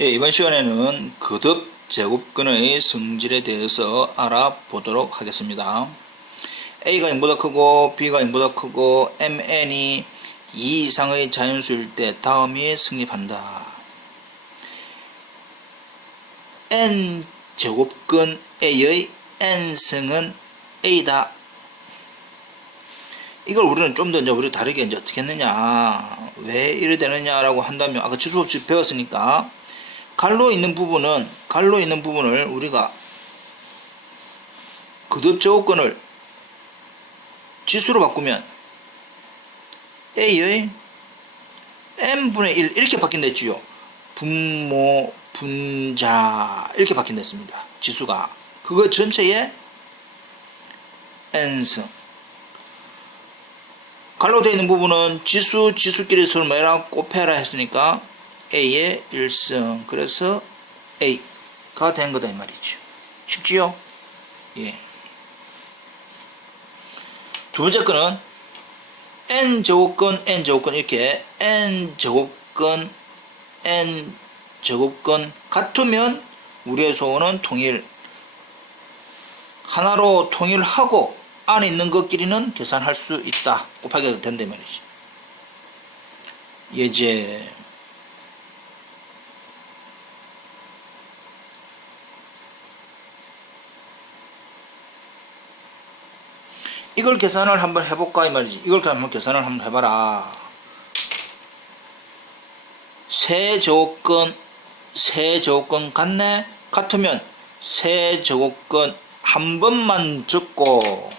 예, 이번 시간에는 거듭 제곱근의 성질에 대해서 알아보도록 하겠습니다. A가 0보다 크고 B가 0보다 크고 MN이 2 이상의 자연수일 때 다음이 성립한다. N 제곱근 A의 N승은 A다. 이걸 우리는 좀 더 이제 우리 다르게 이제 어떻게 했느냐, 왜 이래 되느냐라고 한다면 아까 지수 법칙 배웠으니까 갈로 있는 부분은 갈로 있는 부분을 우리가 제곱근을 지수로 바꾸면 A의 n분의 1 이렇게 바뀐댔지요. 분모 분자 이렇게 바뀐댔습니다. 지수가 그거 전체의 n승 갈로 되어 있는 부분은 지수 지수끼리 서로 뭐라 곱해라 했으니까 a의 1승 그래서 a가 된 거다 이 말이죠. 쉽지요? 예. 두 번째 거는 n 제곱근 n 제곱근 이렇게 n 제곱근 n 제곱근 같으면 우리의 소원은 통일 하나로 통일하고 안에 있는 것끼리는 계산할 수 있다 곱하기가 된다 이 말이지 예제 이걸 계산을 한번 해볼까 이 말이지. 이걸 한번 계산을 한번 해봐라. 세 제곱근 세 제곱근 같네? 같으면 세 제곱근 한 번만 적고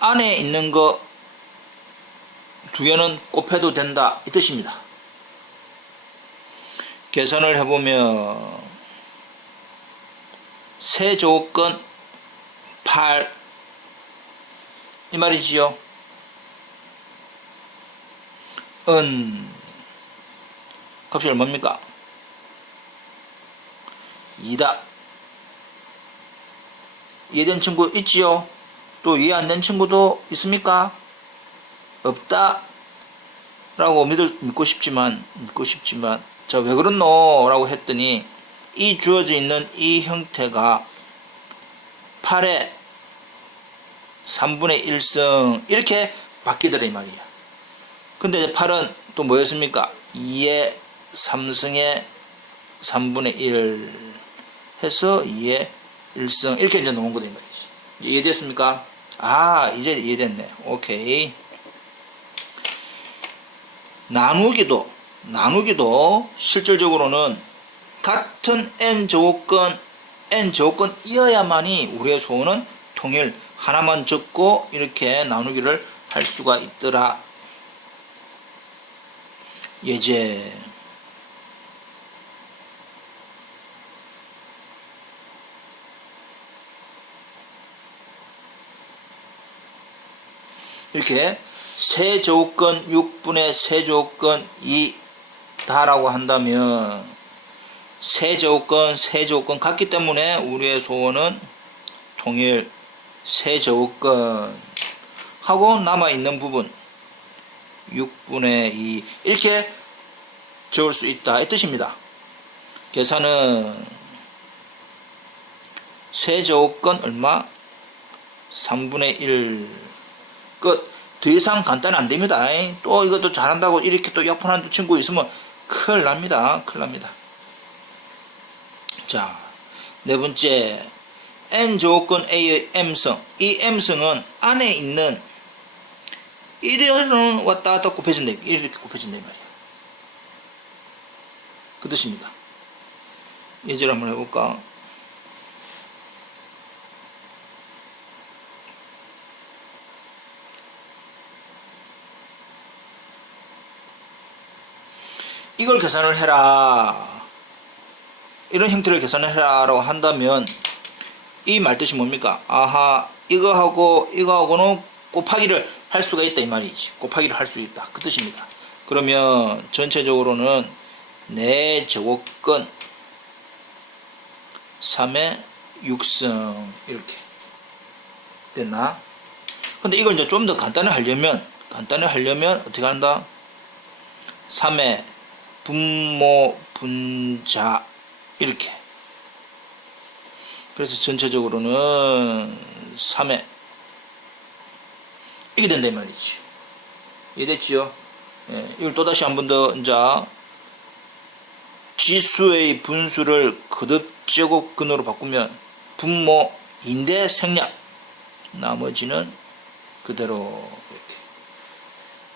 안에 있는 거 두 개는 곱해도 된다 이 뜻입니다. 계산을 해보면 세 제곱근 8 이 말이지요. 은 값이 얼마입니까? 2다. 이해된 친구 있지요? 또 이해 안 된 친구도 있습니까? 없다. 라고 믿을, 믿고 싶지만, 믿고 싶지만, 자, 왜 그렇노? 라고 했더니, 이 주어져 있는 이 형태가 8의 3분의 1승 이렇게 바뀌더라 이 말이야. 근데 이제 8은 또 뭐였습니까? 2의 3승의 3분의 1 해서 2의 1승 이렇게 이제 놓은 거다 이 말이지. 이제 이해됐습니까? 아 이제 이해됐네. 오케이. 나누기도 나누기도 실질적으로는 같은 n 제곱근 n 제곱근이어야만이 우리의 소원은 통일 하나만 적고 이렇게 나누기를 할 수가 있더라. 예제 이렇게 세제곱근 6분의 세제곱근 2다라고 한다면 세제곱근 세제곱근 같기 때문에 우리의 소원은 통일 세제곱근 하고 남아있는 부분 6분의 2 이렇게 적을 수 있다 이 뜻입니다. 계산은 세제곱근 얼마? 3분의 1 끝. 더 이상 간단히 안 됩니다. 또 이것도 잘한다고 이렇게 또 약분하는 친구 있으면 큰일 납니다. 큰일 납니다. 자, 네 번째. N 조건 A의 m승. 이 m승은 안에 있는 1은 왔다 갔다 곱해진다. 이렇게 곱해진다. 이 말이야. 그 뜻입니다. 예제를 한번 해볼까? 이걸 계산을 해라. 이런 형태를 계산을 해라 라고 한다면 이 말뜻이 뭡니까? 아하 이거하고 이거하고는 곱하기를 할 수가 있다 이 말이지. 곱하기를 할 수 있다. 그 뜻입니다. 그러면 전체적으로는 4 제곱근 3의 6승 이렇게 됐나? 근데 이걸 이제 좀 더 간단히 하려면 간단히 하려면 어떻게 한다? 3의 분모 분자 이렇게 그래서 전체적으로는 3회 이게 이 말이지 이해됐지요? 예, 이걸 또다시 한 번 더 이제 지수의 분수를 거듭 제곱근으로 바꾸면 분모인데 생략 나머지는 그대로 이렇게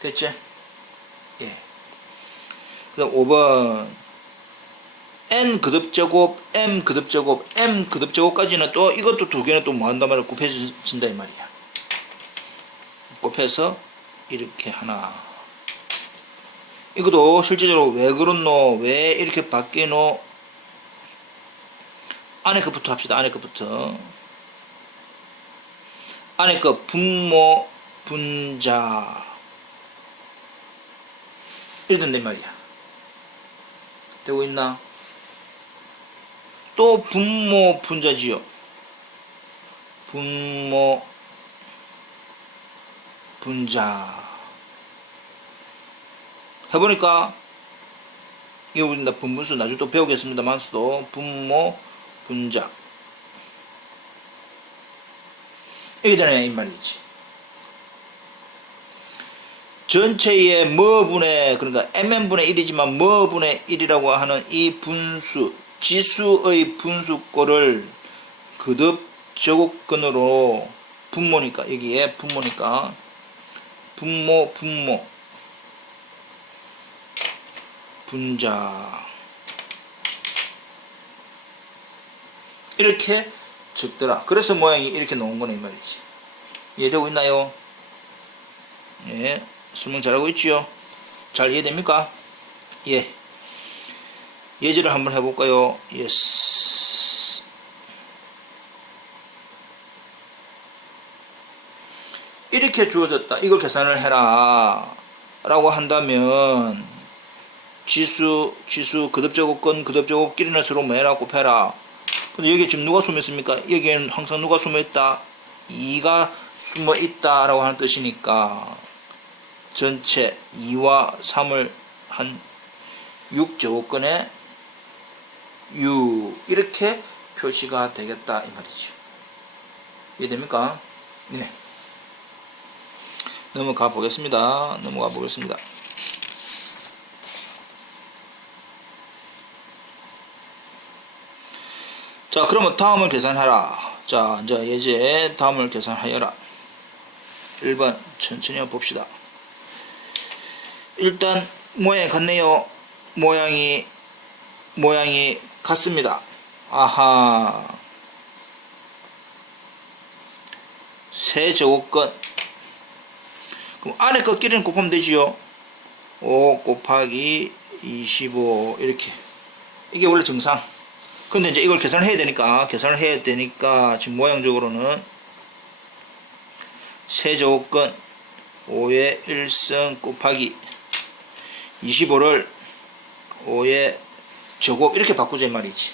됐지? 예. 그다음 5번 n 그듭제곱 m 그듭제곱 m 그듭제곱까지는 또 이것도 두 개는 또 뭐 한단 말이야? 곱해진다 이 말이야. 곱해서 이렇게 하나. 이것도 실제적으로 왜 그렇노? 왜 이렇게 바뀌노? 안에 것부터 합시다. 안에 것부터. 안에 것 분모 분자. 이러던데 말이야. 되고 있나 또 분모 분자지요. 분모 분자. 해보니까 이거 우리 나 분분수 나중에 또 배우겠습니다만 또 분모 분자. 이게 되네 이 말이지. 전체의 뭐분의 그러니까 mn분의 1이지만 뭐분의 1이라고 하는 이 분수 지수의 분수꼴을 그듭 제곱근으로 분모니까 여기에 분모니까 분모 분모 분자 이렇게 적더라 그래서 모양이 이렇게 나온 거네 이 말이지 이해되고 있나요? 예 설명 잘하고 있지요? 잘 이해됩니까? 예 예제를 한번 해볼까요? 예스 이렇게 주어졌다. 이걸 계산을 해라. 라고 한다면 지수, 지수, 그듭제곱건, 그듭제곱끼리는 서로 뭐해라 곱해라. 근데 여기 지금 누가 숨어있습니까? 여기에는 항상 누가 숨어있다? 2가 숨어있다 라고 하는 뜻이니까 전체 2와 3을 한 6제곱건에 6 이렇게 표시가 되겠다 이 말이죠. 이해됩니까? 네. 넘어가 보겠습니다. 넘어가 보겠습니다. 자, 그러면 다음을 계산하라. 자, 이제 예제 다음을 계산하여라. 1번 천천히 봅시다. 일단 모양이 같네요. 모양이 모양이 같습니다. 아하. 세 제곱건 그럼 안에 것끼리는 곱하면 되지요. 5 곱하기 25 이렇게 이게 원래 정상. 근데 이제 이걸 계산을 해야 되니까 계산을 해야 되니까 지금 모양적으로는 세 제곱건 5의 1승 곱하기 25를 5의 제곱 이렇게 바꾸자 이 말이지.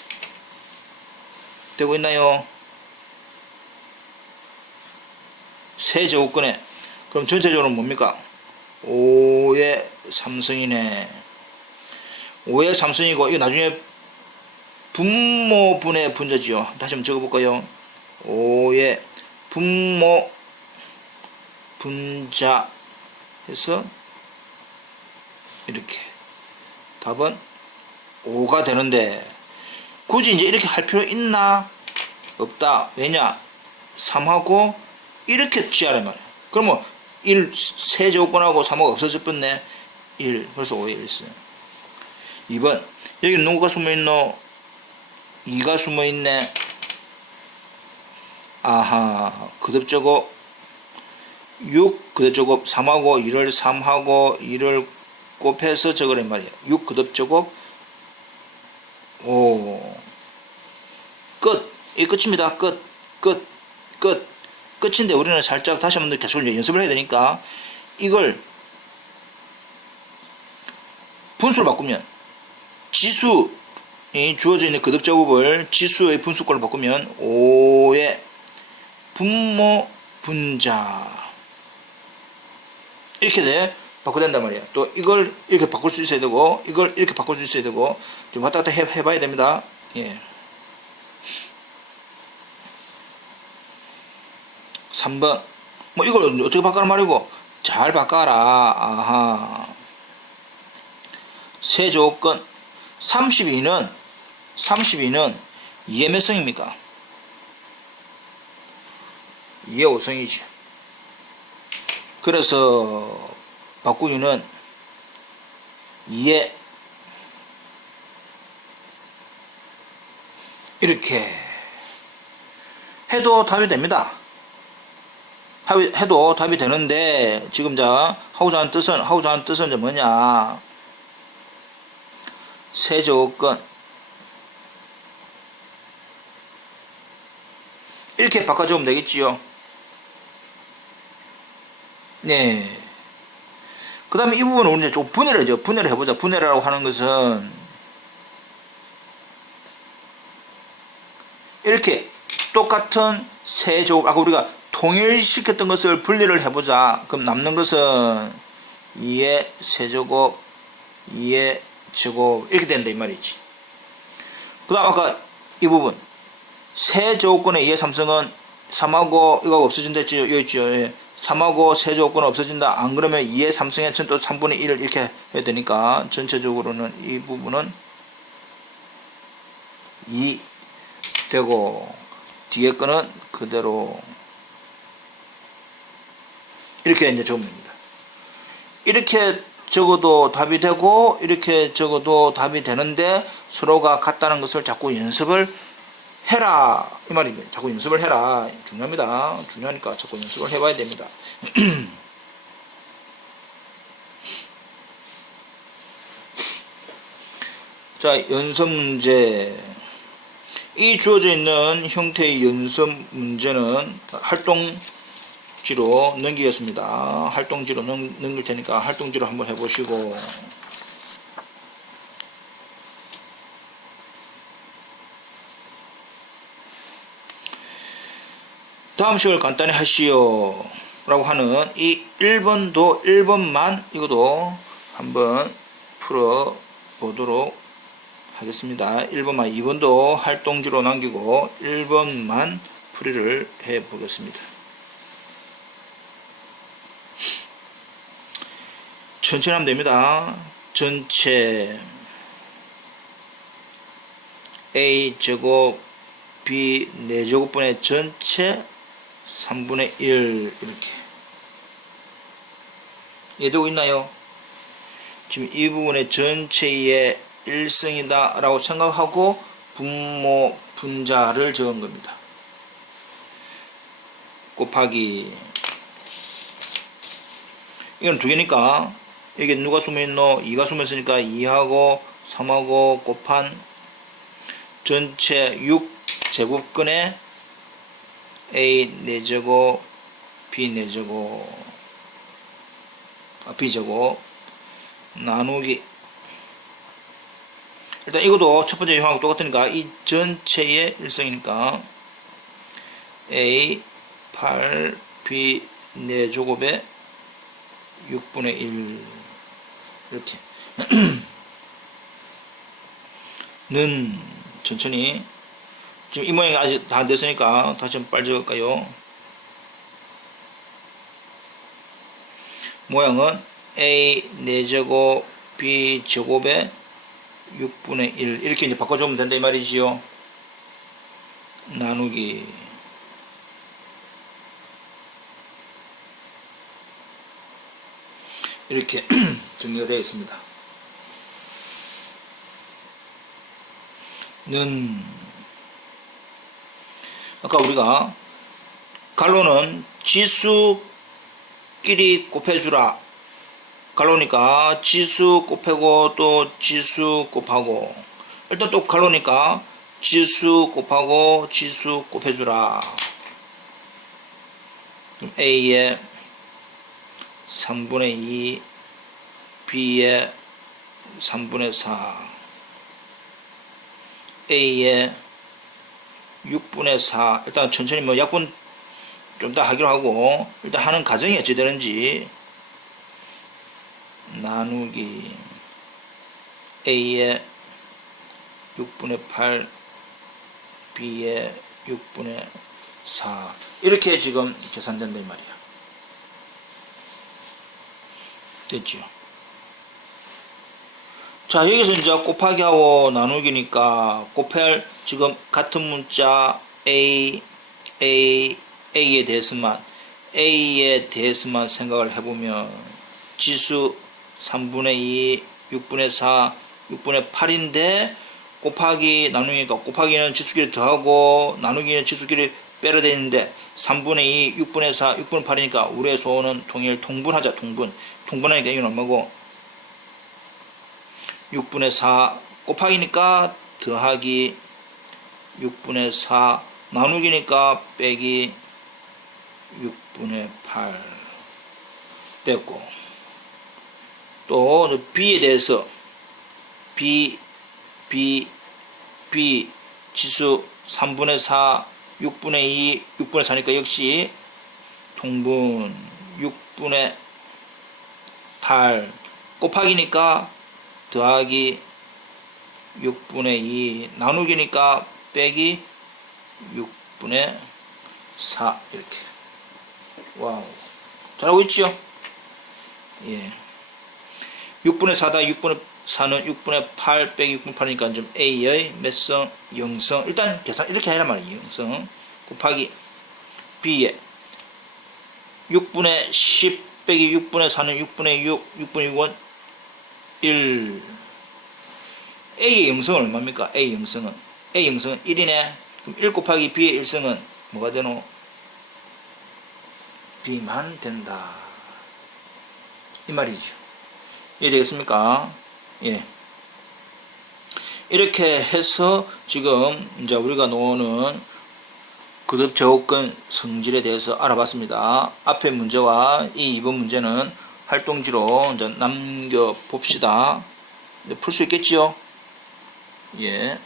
되고 있나요? 세 제곱건에 그럼 전체적으로 뭡니까? 5의 3승이네. 5의 3승이고, 이거 나중에 분모분의 분자지요. 다시 한번 적어볼까요? 5의 분모 분자 해서 이렇게 답은 5가 되는데 굳이 이제 이렇게 할 필요 있나? 없다. 왜냐? 3하고 이렇게 취하란 말이야. 그러면 1 세 제곱근하고 3하고 없어질 뻔네. 1 그래서 5에 1승 2번 여기 누구가 숨어있노? 2가 숨어있네. 아하 그듭제곱 6 그듭제곱 3하고 1을 3하고 1을 곱해서 적으란 말이야. 6 그듭제곱 오 끝. 이 끝입니다. 끝. 끝. 끝. 끝인데 우리는 살짝 다시 한번 더 계속 연습을 해야 되니까 이걸 분수로 바꾸면 지수 이 주어져 있는 거듭 제곱을 지수의 분수꼴로 바꾸면 5의 분모 분자 이렇게 돼 바꿔된단 말이야. 또 이걸 이렇게 바꿀 수 있어야 되고 이걸 이렇게 바꿀 수 있어야 되고 좀 왔다 갔다 해, 해봐야 됩니다. 예. 3번 뭐 이걸 어떻게 바꿔라 말이고 잘 바꿔라. 아하. 세 조건 32는 32는 이해 몇 성입니까? 이해 5성이지. 그래서 바꾸기는 이해 이렇게 해도 답이 됩니다. 해도 답이 되는데 지금 자 하는 뜻은 하고자 하는 뜻은 뭐냐 세 조건 이렇게 바꿔주면 되겠지요. 네. 그 다음에 이 부분은 우리 이제 좀 분해를 하죠. 분해를 해보자. 분해라고 하는 것은 이렇게 똑같은 세 조각, 아까 우리가 통일시켰던 것을 분리를 해보자. 그럼 남는 것은 2의 세제곱, 2의 제곱, 이렇게 된다, 이 말이지. 그 다음 아까 이 부분. 세 조건의 2의 삼성은 3하고 이거 없어진다 했죠. 여기 있죠. 예. 3하고 세 조건은 없어진다. 안 그러면 2의 삼성의 천또 3분의 1을 이렇게 해야 되니까 전체적으로는 이 부분은 2 되고 뒤에 거는 그대로 이렇게 이제 적으면 됩니다. 이렇게 적어도 답이 되고 이렇게 적어도 답이 되는데 서로가 같다는 것을 자꾸 연습을 해라 이 말입니다. 자꾸 연습을 해라 중요합니다. 중요하니까 자꾸 연습을 해봐야 됩니다. 자 연습 문제 이 주어져 있는 형태의 연습 문제는 활동지로 넘기겠습니다. 활동지로 넘, 넘길 테니까 활동지로 한번 해보시고 다음 식을 간단히 하시오 라고 하는 이 1번도 1번만 이것도 한번 풀어 보도록 하겠습니다. 1번만 2번도 활동지로 남기고 1번만 풀이를 해 보겠습니다. 천천히 하면 됩니다. 전체 a 제곱 b 4제곱분의 전체 3분의 1 이렇게 이해되고 있나요? 지금 이 부분의 전체의 1승이다 라고 생각하고 분모 분자를 적은 겁니다. 곱하기 이건 두 개니까 이게 누가 숨어 있노? 2가 숨어 있으니까 2하고 3하고 곱한 전체 6제곱근의 A 4제곱 B 4제곱 아, B제곱 나누기. 일단 이것도 첫 번째 형하고 똑같으니까 이 전체의 일성이니까 A 8 B 4제곱에 6분의 1 이렇게. 는 천천히 지금 이 모양이 아직 다 안 됐으니까 다시 한번 빨리 적을까요? 모양은 A 4제곱 B 제곱에 6분의 1 이렇게 이제 바꿔주면 된다 이 말이지요. 나누기 이렇게 정리가 되어 있습니다. 는 아까 우리가 갈로는 지수끼리 곱해주라. 갈로니까 지수 곱하고 또 지수 곱하고. 일단 또 갈로니까 지수 곱하고 지수 곱해주라. A에 3분의 2 B에 3분의 4 A에 6분의 4 일단 천천히 뭐 약분 좀 더 하기로 하고 일단 하는 과정이 어찌 되는지 나누기. A의 6분의 8 B의 6분의 4 이렇게 지금 계산된다 이 말이야. 됐죠 자 여기서 이제 곱하기하고 나누기니까 곱할 지금 같은 문자 A A A에 대해서만 A에 대해서만 생각을 해보면 지수 3분의 2 6분의 4 6분의 8인데 곱하기 나누기니까 곱하기는 지수끼리 더하고 나누기는 지수끼리 빼려 되는데 3분의 2 6분의 4 6분의 8이니까 우리의 소원은 통일 통분하자 통분. 통분하니까 이건 얼마고 6분의 4 곱하기니까 더하기 6분의 4 나누기니까 빼기 6분의 8 됐고 또 b에 대해서 b b b 지수 3분의 4 6분의 2 6분의 4니까 역시 통분 6분의 8 곱하기니까 더하기 6분의 2 나누기니까 빼기 6분의 4 이렇게 와우 잘하고 있죠? 예 6분의 4다 6분의 4는 6분의 8 빼기 6분의 8이니까 좀 A의 몇성 0성 일단 계산 이렇게 해라 말이에요 0성 곱하기 B의 6분의 10 빼기 6분의 4는 6분의 6 6분의 6은 1 A의 영성은 얼마입니까? A 영성은 A 영성은 1이네 그럼 1 곱하기 B의 일성은 뭐가 되노? B만 된다 이 말이죠 이해되겠습니까? 예. 이렇게 해서 지금 이제 우리가 놓는 그룹 제곱근 성질에 대해서 알아봤습니다. 앞에 문제와 이 이번 문제는 활동지로 이제 남겨 봅시다. 풀 수 있겠지요? 예.